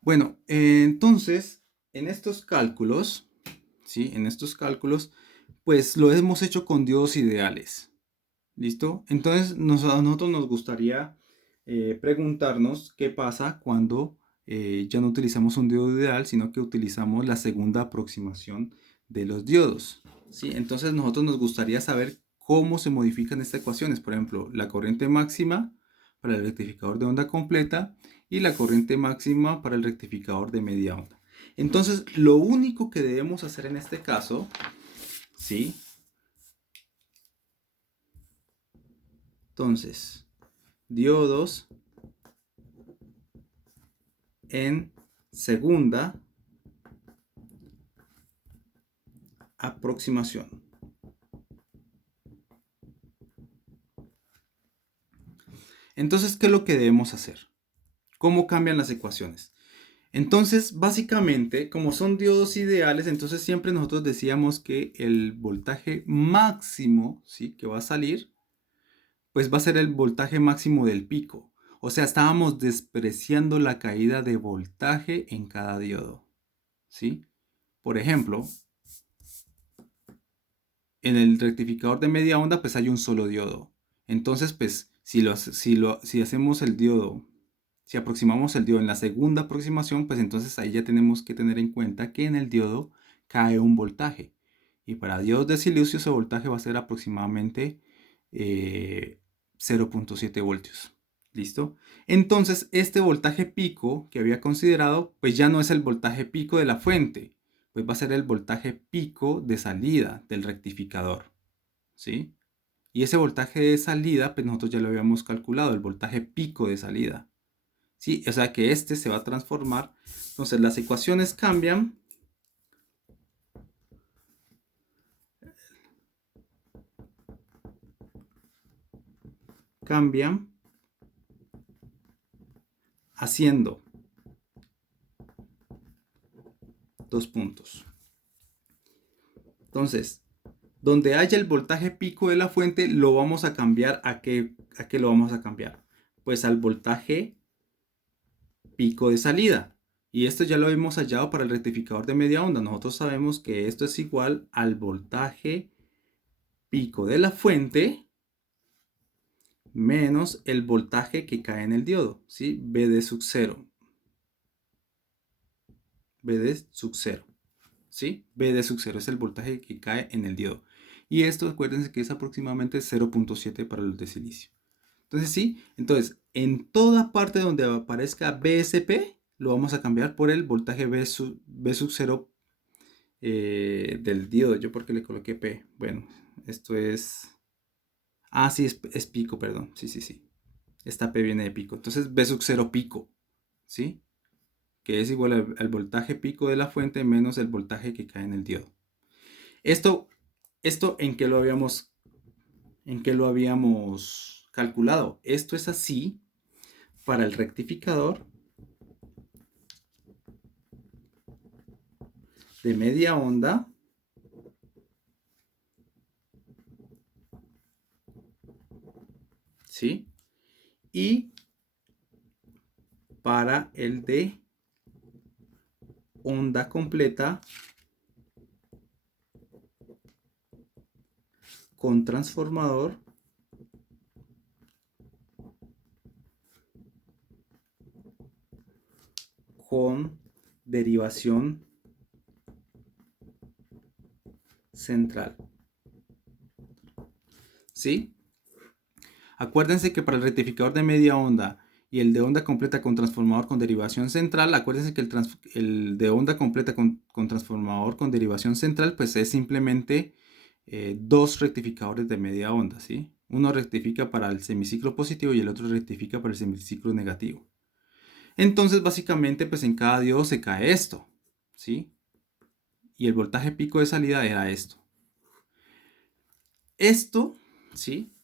Bueno, entonces, en estos cálculos, ¿sí? En estos cálculos, pues lo hemos hecho con diodos ideales. ¿Listo? Entonces, a nosotros nos gustaría preguntarnos qué pasa cuando ya no utilizamos un diodo ideal, sino que utilizamos la segunda aproximación de los diodos. ¿Sí? Entonces, nosotros nos gustaría saber cómo se modifican estas ecuaciones. Por ejemplo, la corriente máxima para el rectificador de onda completa y la corriente máxima para el rectificador de media onda. Entonces, lo único que debemos hacer en este caso, ¿sí? Entonces, diodos en segunda aproximación. Entonces, ¿qué es lo que debemos hacer? ¿Cómo cambian las ecuaciones? Entonces, básicamente, como son diodos ideales, entonces siempre nosotros decíamos que el voltaje máximo, ¿sí? Que va a salir, pues va a ser el voltaje máximo del pico. O sea, estábamos despreciando la caída de voltaje en cada diodo, ¿sí? Por ejemplo, en el rectificador de media onda, pues hay un solo diodo. Entonces, pues, si hacemos el diodo, si aproximamos el diodo en la segunda aproximación, pues entonces ahí ya tenemos que tener en cuenta que en el diodo cae un voltaje. Y para diodos de silicio ese voltaje va a ser aproximadamente 0.7 voltios. ¿Listo? Entonces, este voltaje pico que había considerado, pues ya no es el voltaje pico de la fuente, pues va a ser el voltaje pico de salida del rectificador, ¿sí? Y ese voltaje de salida, pues nosotros ya lo habíamos calculado, el voltaje pico de salida, ¿sí? O sea que este se va a transformar. Entonces las ecuaciones cambian haciendo dos puntos. Entonces, donde haya el voltaje pico de la fuente, lo vamos a cambiar ¿a qué lo vamos a cambiar? Pues al voltaje pico de salida. Y esto ya lo hemos hallado para el rectificador de media onda. Nosotros sabemos que esto es igual al voltaje pico de la fuente menos el voltaje que cae en el diodo, ¿sí? BD sub 0. BD sub 0, ¿sí? BD sub 0 es el voltaje que cae en el diodo. Y esto, acuérdense que es aproximadamente 0.7 para los de silicio. Entonces, sí, entonces, en toda parte donde aparezca BSP, lo vamos a cambiar por el voltaje B sub 0 del diodo. ¿Yo por qué le coloqué P? Bueno, esto es... Ah, sí, es pico, perdón. Sí, sí, sí. Esta P viene de pico. Entonces, B sub 0 pico, ¿sí? Que es igual al voltaje pico de la fuente menos el voltaje que cae en el diodo. Esto, esto en qué lo habíamos calculado. Esto es así para el rectificador de media onda, ¿sí? Y para el de onda completa con transformador con derivación central, ¿sí? Acuérdense que para el rectificador de media onda y el de onda completa con transformador con derivación central, acuérdense que el de onda completa con transformador con derivación central, pues es simplemente dos rectificadores de media onda, ¿sí? Uno rectifica para el semiciclo positivo y el otro rectifica para el semiciclo negativo. Entonces, básicamente, pues en cada diodo se cae esto, ¿sí? Y el voltaje pico de salida era esto. Esto, ¿sí?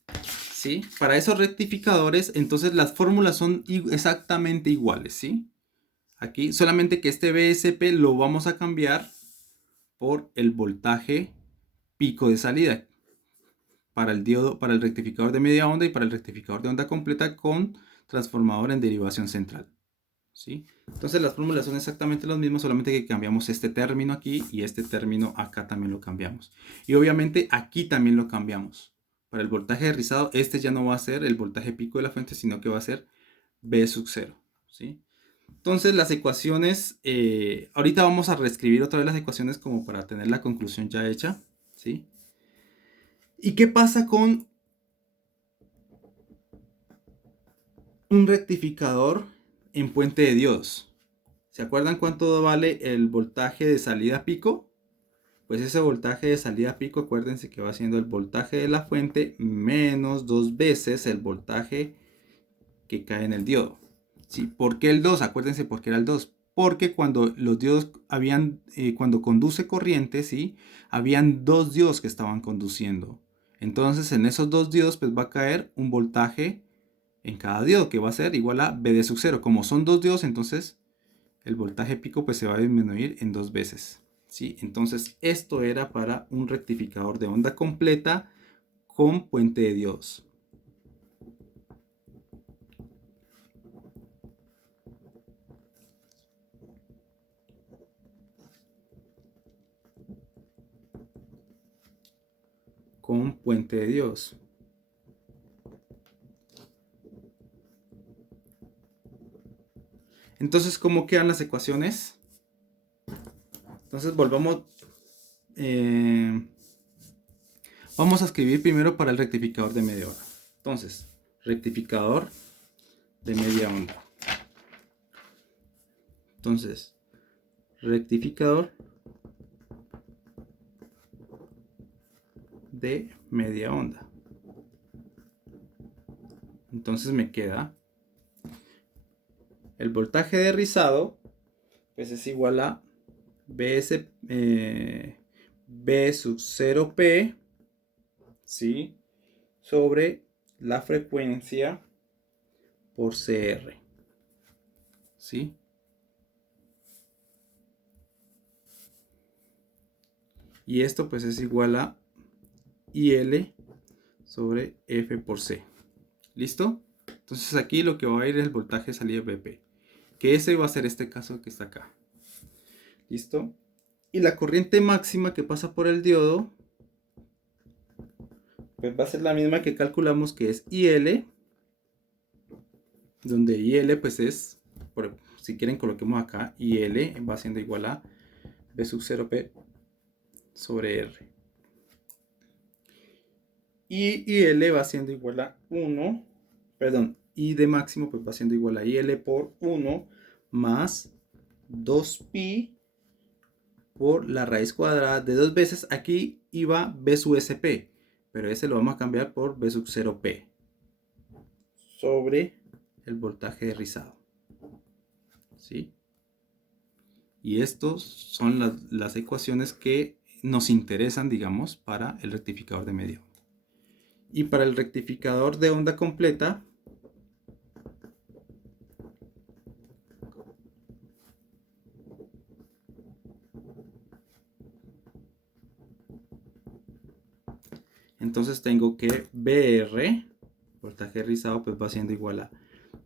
¿Sí? Para esos rectificadores, entonces las fórmulas son exactamente iguales, ¿sí? Aquí solamente que este BSP lo vamos a cambiar por el voltaje pico de salida para el diodo, para el rectificador de media onda y para el rectificador de onda completa con transformador en derivación central. ¿Sí? Entonces las fórmulas son exactamente las mismas, solamente que cambiamos este término aquí y este término acá también lo cambiamos. Y obviamente aquí también lo cambiamos. Para el voltaje de rizado, este ya no va a ser el voltaje pico de la fuente, sino que va a ser V sub 0. ¿Sí? Entonces las ecuaciones, ahorita vamos a reescribir otra vez las ecuaciones como para tener la conclusión ya hecha. ¿Sí? ¿Y qué pasa con un rectificador en puente de diodos? ¿Se acuerdan cuánto vale el voltaje de salida pico? Pues ese voltaje de salida pico, acuérdense que va siendo el voltaje de la fuente menos 2 veces el voltaje que cae en el diodo. ¿Sí? ¿Por qué el 2? Acuérdense por qué era el 2. Porque cuando los diodos cuando conduce corriente, ¿sí? Habían dos diodos que estaban conduciendo. Entonces en esos dos diodos pues va a caer un voltaje en cada diodo que va a ser igual a V de sub 0. Como son dos diodos, entonces el voltaje pico pues se va a disminuir en 2 veces. ¿Sí? Entonces esto era para un rectificador de onda completa con puente de diodos. Con puente de diodos. Entonces, ¿cómo quedan las ecuaciones? Entonces volvamos. Vamos a escribir primero para el rectificador de media onda. Entonces, rectificador de media onda. Entonces, rectificador de media onda. Entonces me queda el voltaje de rizado, pues es igual a B sub 0P, ¿sí? Sobre la frecuencia por CR, ¿sí? Y esto pues es igual a IL sobre F por C. ¿Listo? Entonces aquí lo que va a ir es el voltaje de salida BP, que ese va a ser este caso que está acá. ¿Listo? Y la corriente máxima que pasa por el diodo pues va a ser la misma que calculamos, que es IL, donde IL pues es, si quieren coloquemos acá, IL va siendo igual a B sub 0P sobre R. Y IL va siendo igual a 1, perdón, I de máximo pues va siendo igual a IL por 1 más 2pi por la raíz cuadrada de 2 veces. Aquí iba B sub SP, pero ese lo vamos a cambiar por B sub 0P sobre el voltaje de rizado. ¿Sí? Y estos son las ecuaciones que nos interesan, digamos, para el rectificador de media onda. Y para el rectificador de onda completa, entonces tengo que BR, voltaje rizado, pues va siendo igual a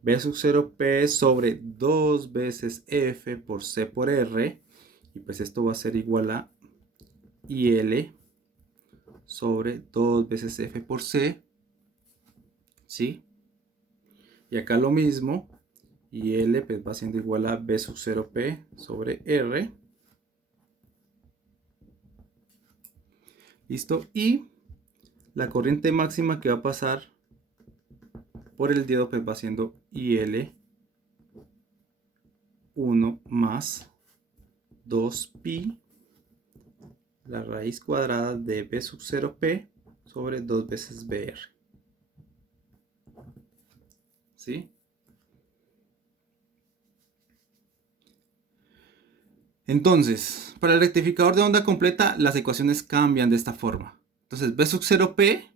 B sub 0P sobre 2 veces F por C por R. Y pues esto va a ser igual a IL sobre 2 veces F por C. ¿Sí? Y acá lo mismo. IL pues va siendo igual a B sub 0P sobre R. ¿Listo? Y la corriente máxima que va a pasar por el diodo pues va siendo IL 1 más 2pi la raíz cuadrada de B sub 0P sobre 2 veces BR. ¿Sí? Entonces, para el rectificador de onda completa, las ecuaciones cambian de esta forma. Entonces, B sub 0P,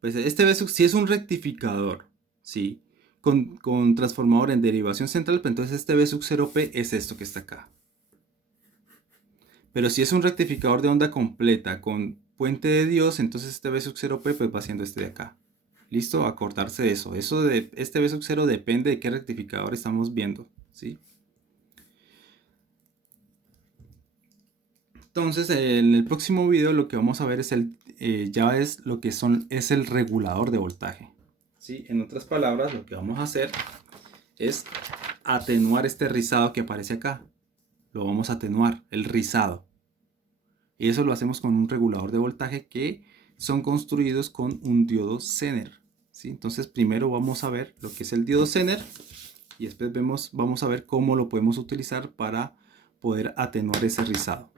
pues este B sub, si es un rectificador, ¿sí? Con transformador en derivación central, pues entonces este B sub 0P es esto que está acá. Pero si es un rectificador de onda completa con puente de Dios, entonces este B sub 0P pues va siendo este de acá. ¿Listo? Acordarse de eso. Eso de este V0 depende de qué rectificador estamos viendo, ¿sí? Entonces, en el próximo video lo que vamos a ver es ya es lo que es el regulador de voltaje, ¿sí? En otras palabras, lo que vamos a hacer es atenuar este rizado que aparece acá. Lo vamos a atenuar, el rizado. Y eso lo hacemos con un regulador de voltaje que son construidos con un diodo Zener, ¿sí? Entonces, primero vamos a ver lo que es el diodo Zener y después vamos a ver cómo lo podemos utilizar para poder atenuar ese rizado.